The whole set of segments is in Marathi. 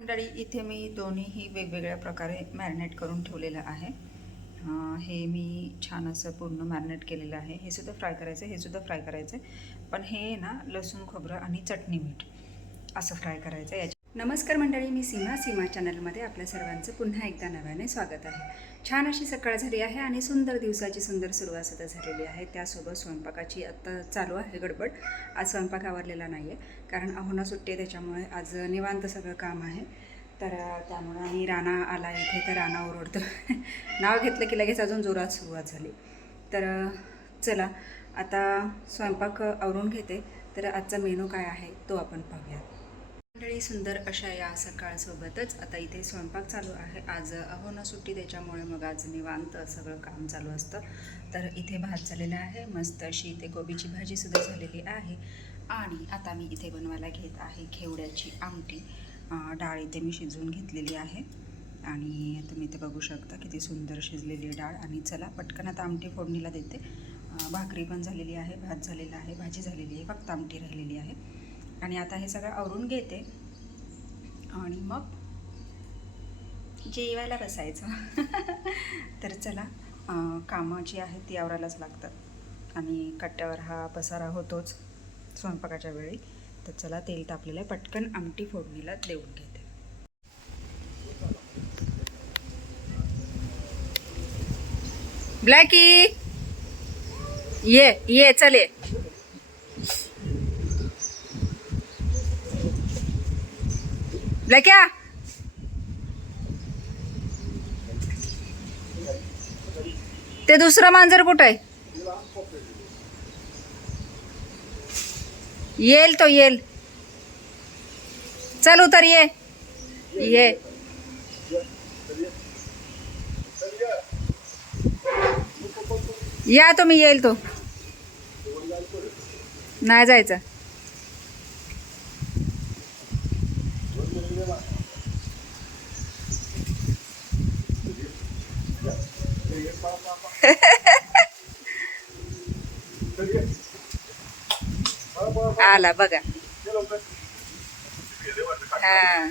मंडळी इथे मी दोन्हीही वेगवेगळ्या प्रकारे मॅरिनेट करून ठेवलेलं आहे. हे मी छान असं पूर्ण मॅरिनेट केलेलं आहे. हे सुद्धा फ्राय करायचं आहे, हे सुद्धा फ्राय करायचं आहे. पण हे ना लसूण खोबरं आणि चटणी मीठ असं फ्राय करायचं आहे. नमस्कार मंडळी, मी सीमा चॅनलमध्ये आपल्या सर्वांचं पुन्हा एकदा नव्याने स्वागत आहे. छान अशी सकाळ झाली आहे आणि सुंदर दिवसाची सुंदर सुरुवात सुद्धा झालेली आहे. त्यासोबत स्वयंपाकाची आत्ता चालू आहे गडबड. आज स्वयंपाक आवरलेला नाही आहे कारण अहोना सुट्टी आहे, त्याच्यामुळे आज निवांत सगळं काम आहे. तर त्यामुळे आणि राणा आला इथे, तर राणा ओरडतो. नाव घेतलं की लगेच अजून जोरात सुरुवात झाली. तर चला आता स्वयंपाक आवरून घेते. तर आजचा मेनू काय आहे तो आपण पाहूया. मंडळी सुंदर अशा या सकाळसोबतच आता इथे स्वयंपाक चालू आहे. आज अहोना सुट्टी, त्याच्यामुळे मग आज निवांत सगळं काम चालू असतं. तर इथे भात झालेला आहे, मस्त अशी इथे कोबीची भाजीसुद्धा झालेली आहे. आणि आता मी इथे बनवायला घेत आहे घेवड्याची आमटी. डाळ इथे मी शिजवून घेतलेली आहे आणि तुम्ही इथे बघू शकता किती सुंदर शिजलेली डाळ. आणि चला पटकन आता आमटी फोडणीला देते. भाकरी पण झालेली आहे, भात झालेला आहे, भाजी झालेली आहे, फक्त आमटी राहिलेली आहे. आणि आता हे सगळं आवरून घेते आणि मग जेवायला बसायचं. तर चला, कामं जी आहेत ती आवरायलाच लागतात आणि कट्ट्यावर हा पसारा होतोच स्वयंपाकाच्या वेळी. तर चला तेल तापलेलं आहे, पटकन आमटी फोडणीला देऊन घेते. ब्लॅकी ये चले. ब्लॅक्या ते दुसरं मांजर कुठं आहे? येईल तो येईल. चल उतर, ये या तुम्ही, येईल तो. नाही जायचं. आला बघा. हा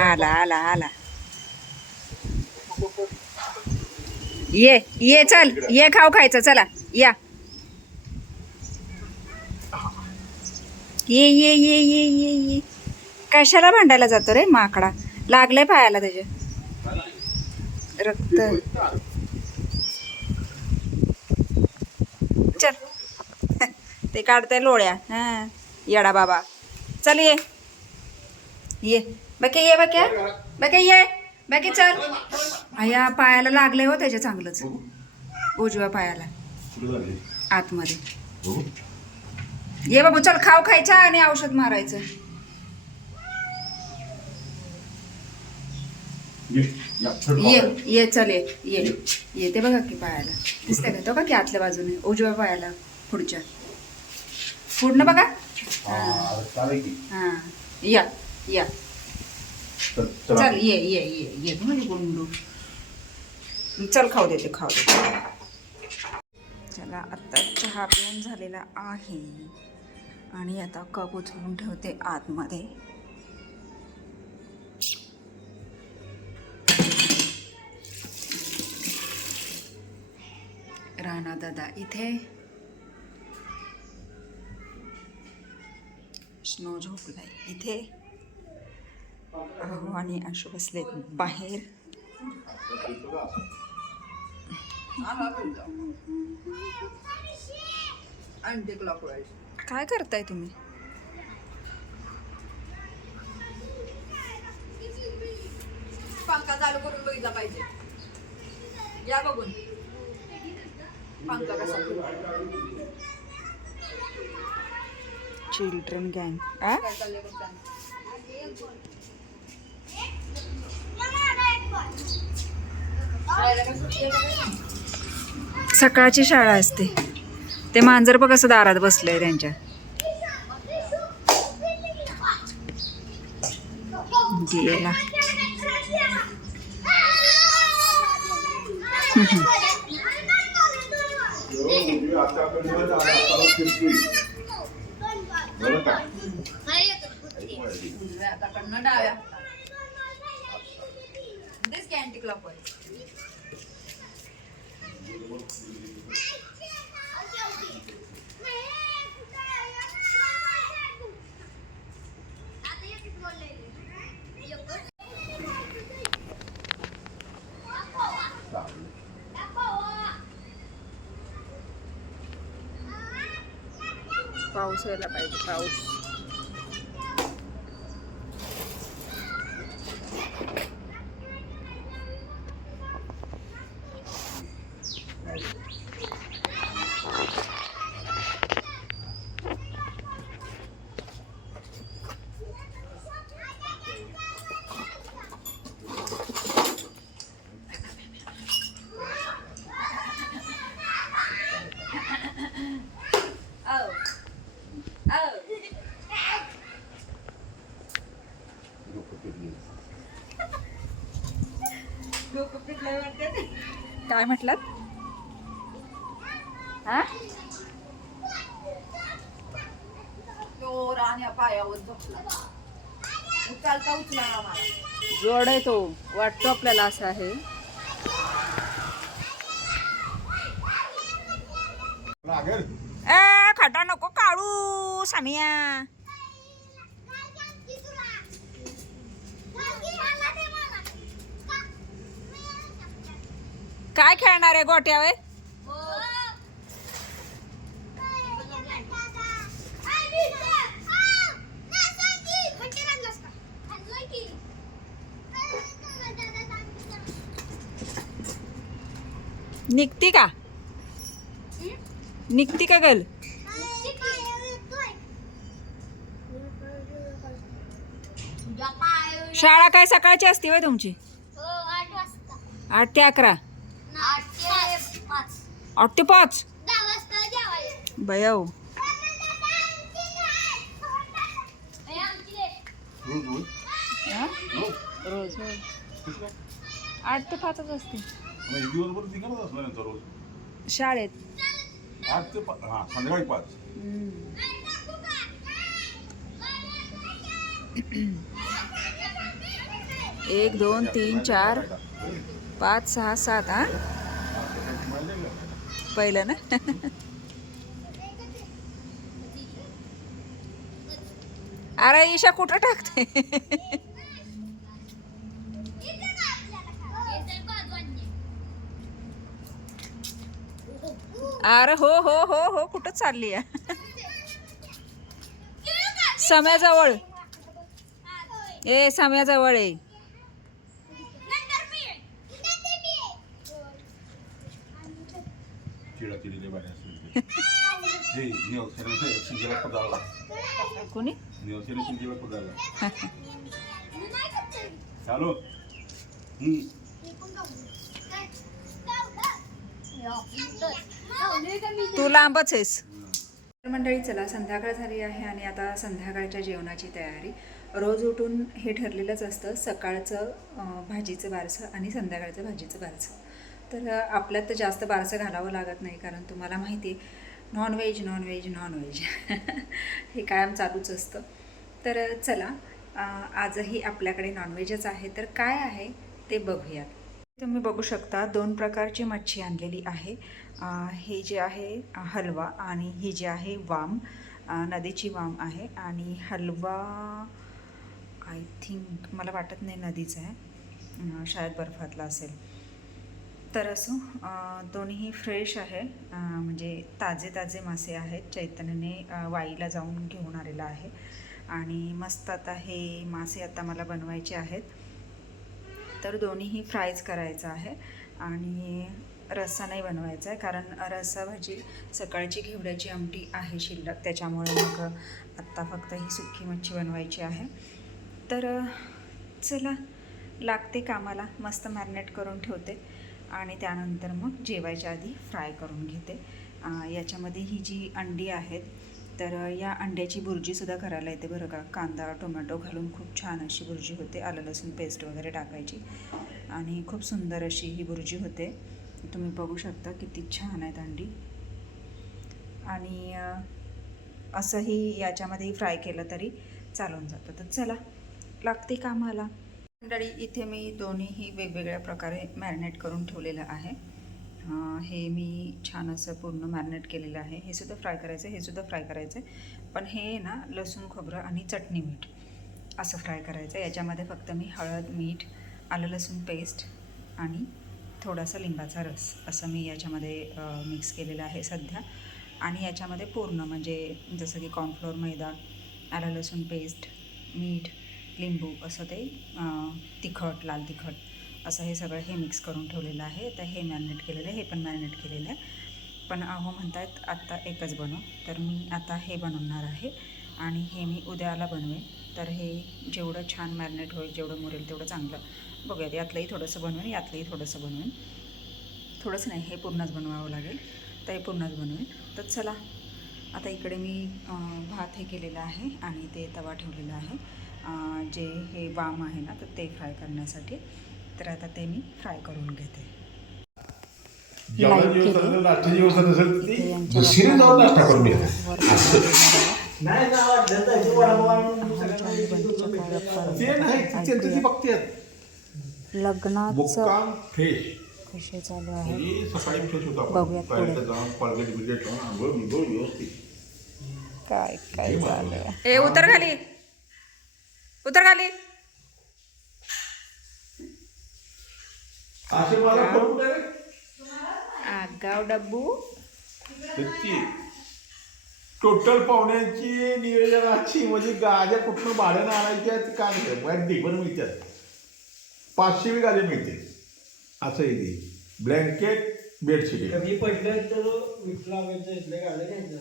आला आला आला. ये चल, ये खाऊ खायचं. चला या. ये कशाला भांडायला जातो रे माकडा? लागलंय पायाला त्याच्या रक्त. चल ते काढताय लोळ्या. हा येडा बाबा. चल ये बके, ये बके ये बके, चल. या पायाला लागलंय हो त्याच्या चांगलंच, उजव्या पायाला आतमध्ये. ये बाबू चल, खाऊ खायचा आणि औषध मारायचं. ये चल, ये ते बघा की पायाला दिसतंय का तो, का की आतल्या बाजूने उजव्या पायाला पुढच्या पुढनं बघा. हा या चल, ये गुंडू. चल खाऊ देते. चला आता चहा पिऊन झालेला आहे आणि आता कप उचलून ठेवते आतमध्ये. राणा दादा इथे, स्नो झोपलाय इथे, अहो आणि आशू बसले बाहेर. काय करताय तुम्ही? पंखा चालू करून बघितला पाहिजे. या बघून पंखा कसा. चिल्ड्रन गँग. सकाळची शाळा असते. ते मांजर बघ कसं दारात बसलंय त्यांच्या. गेला उजव्या हाताकडनं डाव्या हाताला. तेच की अँटी क्लॉकवाईज. पाऊस यायला पाहिजे, पाऊस. काय म्हटलात? हा? तो राण्या पायावर झोपला. उचलता उचला आम्हाला. जोड आहे तो, वाटतो आपल्याला असा आहे. खटा नको काढू सामिया. काय खेळणार आहे गोट्या वे? निघती का? निघती का गल? शाळा काय सकाळची असते वय तुमची? 8 ते 11. 8 ते 5. बयाव. रोज 8 ते 5 असते शाळेत. 8 ते 5. हा, संध्याकाळी 5. 1 2 3 4 5 6 7. हा पहिलं ना. अरे ईशा कुठं टाकते? अरे हो हो हो हो कुठं चालली आहे? सम्याजवळ. ए सम्याजवळ आहे. चिडा बाहेर असेल हे निवसेने सिंगेला पदाला. कोणी? निवसेने सिंगेला पदाला. चालू. तू लांबच आहेस. मंडळी चला, संध्याकाळ झाली आहे आणि आता संध्याकाळच्या जेवणाची तयारी. रोज उठून हे ठरलेलंच असतं, सकाळचं भाजीचं बारसं आणि संध्याकाळचं भाजीचं बारसं. तर आपल्यात तर जास्त बारसं घालावं लागत नाही, कारण तुम्हाला माहिती आहे नॉनव्हेज नॉनव्हेज नॉनव्हेज हे कायम चालूच असतं. तर चला, आजही आपल्याकडे नॉनव्हेजच आहे. तर काय आहे ते बघूयात. तुम्ही बघू शकता 2 प्रकारची मच्छी आणलेली आहे. हे जे आहे हलवा आणि ही जी आहे वाम, नदीची वाम आहे. आणि हलवा आय थिंक, मला वाटत नाही नदीचा आहे, शायद बर्फातला असेल. तर असो, दोन्हीही फ्रेश आहे, म्हणजे ताजे ताजे मासे आहेत. चैतन्यने वाईला जाऊन घेऊन आलेला आहे आणि मस्त आता हे मासे आता मला बनवायचे आहेत. तर दोन्हीही फ्रायच करायचं आहे आणि रस्सा नाही बनवायचा आहे, कारण रस्सा भाजी सकाळची घेवड्याची आमटी आहे शिल्लक, त्याच्यामुळे मग आत्ता फक्त ही सुकी मच्छी बनवायची आहे. तर चला, लागते कामाला. मस्त मॅरिनेट करून ठेवते आणि त्यानंतर मग जेवायच्या आधी फ्राय करून घेते. याच्यामध्ये ही जी अंडी आहेत, तर या अंड्याची बुर्जीसुद्धा करायला येते बरं का. कांदा टोमॅटो घालून खूप छान अशी बुर्जी होते, आलं लसूण पेस्ट वगैरे टाकायची आणि खूप सुंदर अशी ही बुर्जी होते. तुम्ही बघू शकता किती छान आहेत अंडी. आणि असंही याच्यामध्येही फ्राय केलं तरी चालून जातं. तर चला लागते कामाला. मंडळी इथे मी दोन्हीही वेगवेगळ्या प्रकारे मॅरिनेट करून ठेवलेलं आहे. हे मी छान असं पूर्ण मॅरिनेट केलेलं आहे. हे सुद्धा फ्राय करायचं आहे, हे सुद्धा फ्राय करायचं आहे. पण हे ना लसूण खोबरं आणि चटणी मीठ असं फ्राय करायचं आहे. याच्यामध्ये फक्त मी हळद, मीठ, आलं लसूण पेस्ट आणि थोडासा लिंबाचा रस असं मी याच्यामध्ये मिक्स केलेलं आहे सध्या. आणि याच्यामध्ये पूर्ण म्हणजे जसं की कॉर्नफ्लोअर, मैदा, आलं लसूण पेस्ट, मीठ, लिंबू असं ते तिखट, लाल तिखट असं हे सगळं हे मिक्स करून ठेवलेलं आहे. तर हे मॅरिनेट केलेलं आहे, हे पण मॅरिनेट केलेलं आहे. पण अहो म्हणतायत आत्ता एकच बनव, तर मी आता हे बनवणार आहे आणि हे मी उद्याला बनवेन. तर हे जेवढं छान मॅरिनेट होईल, जेवढं मुरेल तेवढं चांगलं. बघूयात, यातलंही थोडंसं बनवेन, यातलंही थोडंसं बनवेन. थोडंसं नाही, हे पूर्णच बनवावं लागेल. तर हे पूर्णच बनवेन. तर चला आता इकडे मी भात हे केलेलं आहे आणि ते तवा ठेवलेला आहे. जे हे वाम आहे ना, तर ते फ्राय करण्यासाठी. तर आता ते मी फ्राय करून घेते. लग्नाचं विषय चालू आहे, बघूयात पुढे काय काय झालं. ए उतर खाली, उतर खाली. आगाव डब्बू. टोटल पाहुण्यांची नियोजनाची म्हणजे गाड्या कुठून भाड्यानं आणायच्या का नाही ढिबन मिळतात. 500 बी गाड्या मिळते. असं आहे ते ब्लँकेट बेडशीट. कधी पडलं तर विकला गाड्या घ्यायच्या.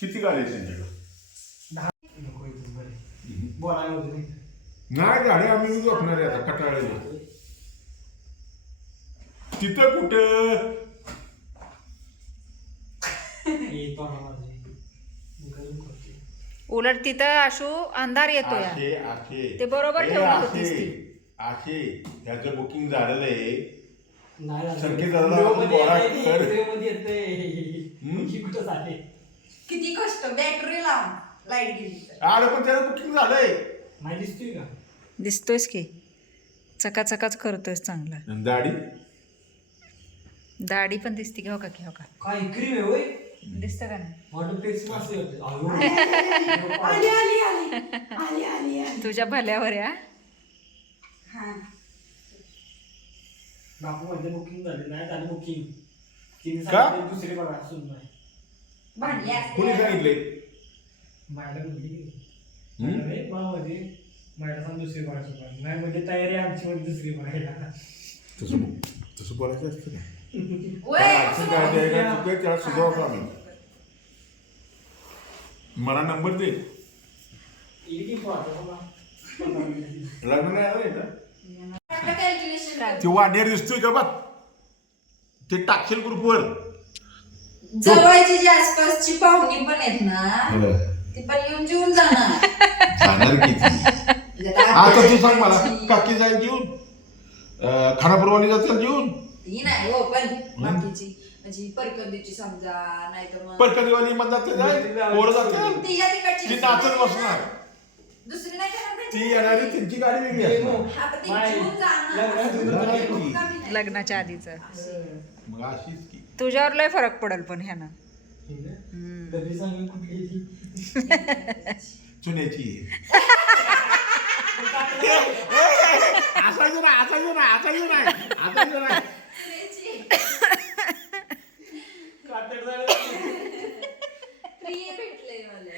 किती गाड्या आहेत त्यांच्याकडे? 10 बोलायला होते नाही गाड्या आम्ही झोपणार आहे आता कटाळ्याला. तिथं कुठं उलट तिथं आशू अंधार येतोय. ते बरोबर ठेवली होतीस ती. असे त्याचं बुकिंग झालेलं आहे. किती कष्ट, बॅटरी लावून लाईट गेली. अरे पण त्याचं बुकिंग झालंय. नाही दिसतोय का? दिसतोयस की चकाचकाच करतोयस चांगला. दाढी पण दिसते की. हो का, की हो का, काय क्रीम आहे होय? दिसतं का नाही? मॉडर्न पेक्स मासे होते. आली आली आली आली आली आली. तुझ्या भल्यावर या. हा बापू म्हणजे बुकिंग झाली नाही झाली बुकिंग. तिने का? सांगितले दुसरी बघा सुन नाही. भांडली कोणी असते. सांगितले? मायला म्हणली मामध्ये मायला सांग दुसरी बघायची नाही म्हणजे तयारी आमची म्हणजे दुसरी बघायला. तसं बोलायचं असतं ना. ओय, काय द्यायला चुकलं त्याला सुधारतो आम्ही. मला नंबर दे. इतकी पाहतो लग्न नाही आलंय ना. आपलं calculation कर. ते वाढेर दिसतोय का बघ, ते टाकशील ग्रुपवर. जवळची जी आसपासची पाहुणी पण आहेत ना, ती पण येऊन जेवून जाणार. जाणार किती. आता तू सांग मला, काकी जाईल जेवून, खानापूरवाली जातील जेवून. ती नाही हो, पण बाकीची म्हणजे परकंदीची समजा, नाही तर मग परकदीवाली म्हणतात ते जाईल, पोरं जातील, तिच्या तिकडची ती नाचत बसणार. दुसरी नाही करणार त्यांची. ती येणारी त्यांची गाडी वेगळी असणार. हा, पण ती जेवून जाणार. लग्नाच्या आधीच. मग अशीच की तुझ्यावर लय फरक पडेल पण ह्यानं. कधी सांगेल कुठली ती चुन्याची. असायचं ना, असायचं ना, असायचं नाही, असायचं नाही. कातड झालं. प्रिय भेटलंय मला.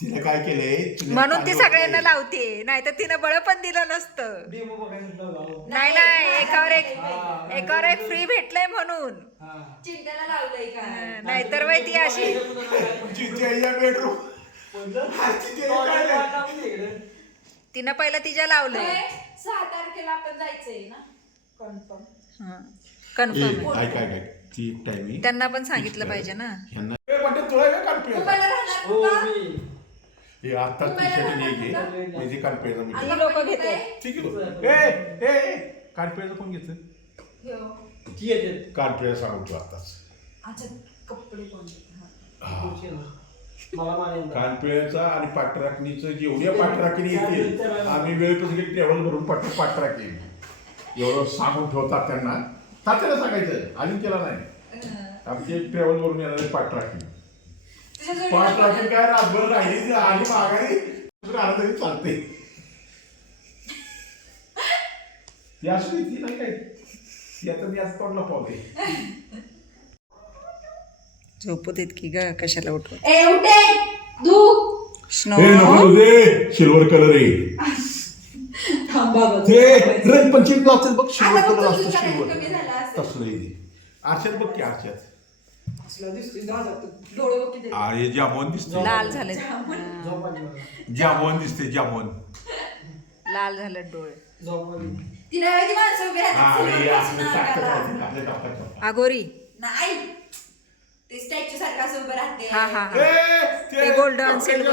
तिला काय केलंय म्हणून ती सगळ्यांना लावते, नाही तर तिनं बळ पण दिलं नसतं. डेमो बघायला गाव. नाही नाही, एकावर एक फ्री भेटलंय म्हणून. चिंट्याला लावलंय का? नाहीतर बाई ती अशी बेडरूम तिनं पहिलं तिच्या लावलंय. 6 तारखेला आपण जायचंय ना, कन्फर्म. कन्फर्म. काय काय काय ती टायमिंग त्यांना पण सांगितलं पाहिजे ना. ह्यांना म्हणते तुला काय काढते तुम्हाला राहणार हो कुठं? मी हे आता टी शर्ट घे म्हणजे कानपेचा मी ती लोक घेते ठीक आहे ए कानपेचा कोण घेतं ती येते कानपेचा सांगतो आताच अच्छा कपडे कोणते मला मानेल कानपेचा आणि पाठराखणीचं जेवढ्या पाठराखणी येतील आम्ही वेळेपासून ट्रॅव्हल भरून पाठराखी एवढं सांगून ठेवतात त्यांना तात्याला सांगायचं अजून केला नाही आमचे ट्रॅव्हल भरून येणारे पाठराखी पाठराखी काय रातभर राहिली आणि माघारी आला तरी चालते या ती नाही काय ती आता मी आज तोंडला पावते झोपत इतकी ग कशाला उठव ए उठे दू स्नो हे नको दे सिल्वर कलर आहे थांबा ते रंगपंचमी लावतात बघ सिल्वर आता कलर बघ असतो तुझं काय सिल्वर कमी झालं असेल. तसलं आहे आरशात बघ की आरशात असला दिसतोय गाजर डोळे बघ किती हे जामवन दिसते लाल झाले झोप आली मला जामवन दिसते जामवन लाल झाले डोळे झोप आली ती नाही ती माणसं उभी राहतात अरे सिल्वर असं पासून टाकतात, अंगाला. असं टाकतात. अगोरी नाही ते स्टॅच्यू सारखं असं उभं राहते हा हा हा ते golden, कपड्याचं silver.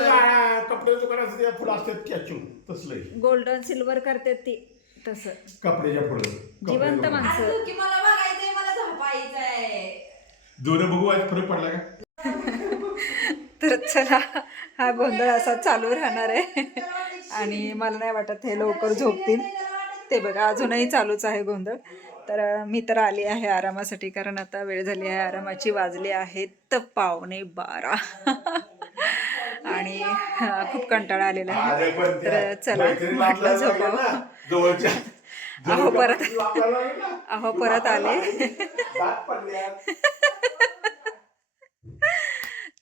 कपड्याचं दुकान असतं त्या फुलं असतात कॅचू तसलंय गोल्डन सिल्वर करते ती तसं कपड्याच्या फुलं जिवंत माणसं. असं की मला बघायचंय मला झोपायचंय दोन बघू आज फरक पडला का तर चला हा गोंधळ असा चालू राहणार आहे आणि मला नाही वाटत हे लवकर झोपतील ते बघा अजूनही चालूच आहे गोंधळ तर मी तर आली आहे आरामासाठी कारण आता वेळ झाली आहे आरामाची वाजले आहेत 12:15 आणि खूप कंटाळा आलेला आहे तर चला म्हटलं झोपावं जवळच्या अहो परत आले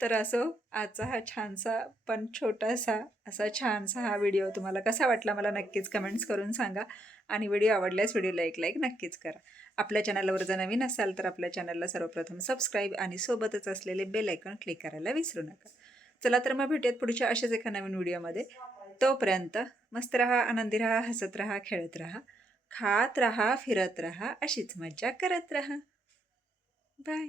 तर असो आजचा हा छानसा पण छोटासा असा छानसा हा व्हिडिओ तुम्हाला कसा वाटला मला नक्कीच कमेंट्स करून सांगा आणि व्हिडिओ आवडल्यास व्हिडिओला एक लाईक नक्कीच करा आपल्या चॅनलवर जर नवीन असाल तर आपल्या चॅनलला सर्वप्रथम सबस्क्राईब आणि सोबतच असलेले बेल आयकॉन क्लिक करायला विसरू नका चला तर मग भेटूयात पुढच्या अशाच एका नवीन व्हिडिओमध्ये तोपर्यंत मस्त राहा आनंदी राहा हसत राहा खेळत राहा खात राहा फिरत राहा अशीच मज्जा करत राहा बाय